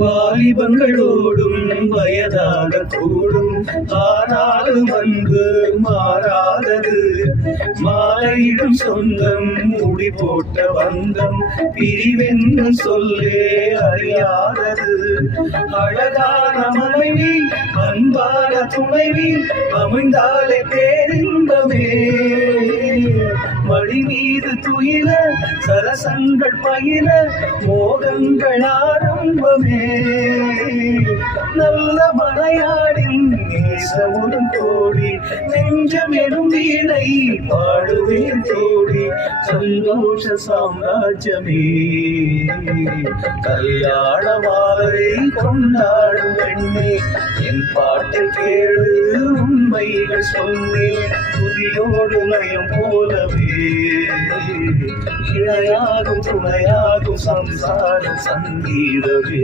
வாலிபங்களோடும் வயதாக கூடும் ஆனாலும் அன்பு மாறாதது. மாலையிடும் சொந்தம் முடி போட்ட பந்தம் பிரிவென்று சொல்லே அறியாதது. அழகான மனைவி அன்பான துணைவி அமைந்தாலே பேரின்பமே. மடி மீது துயில சரசங்கள் பயில மோகங்கள் ஆரம்பமே. நல்ல மனையாடின் நேசமுடன் கோடி நெஞ்சமெனும் வீணை பாடுவேன் தோடி. சந்தோஷ சாம்ராஜ்யமே கல்யாண மாலை கொண்டாடும் பெண்ணே. என் பாட்டில் கேளு உண்மைகள் சொன்னேன் புதியோடு நயம் போலவே. இணையாகும் துணையாகும் சம்சார சங்கீதமே.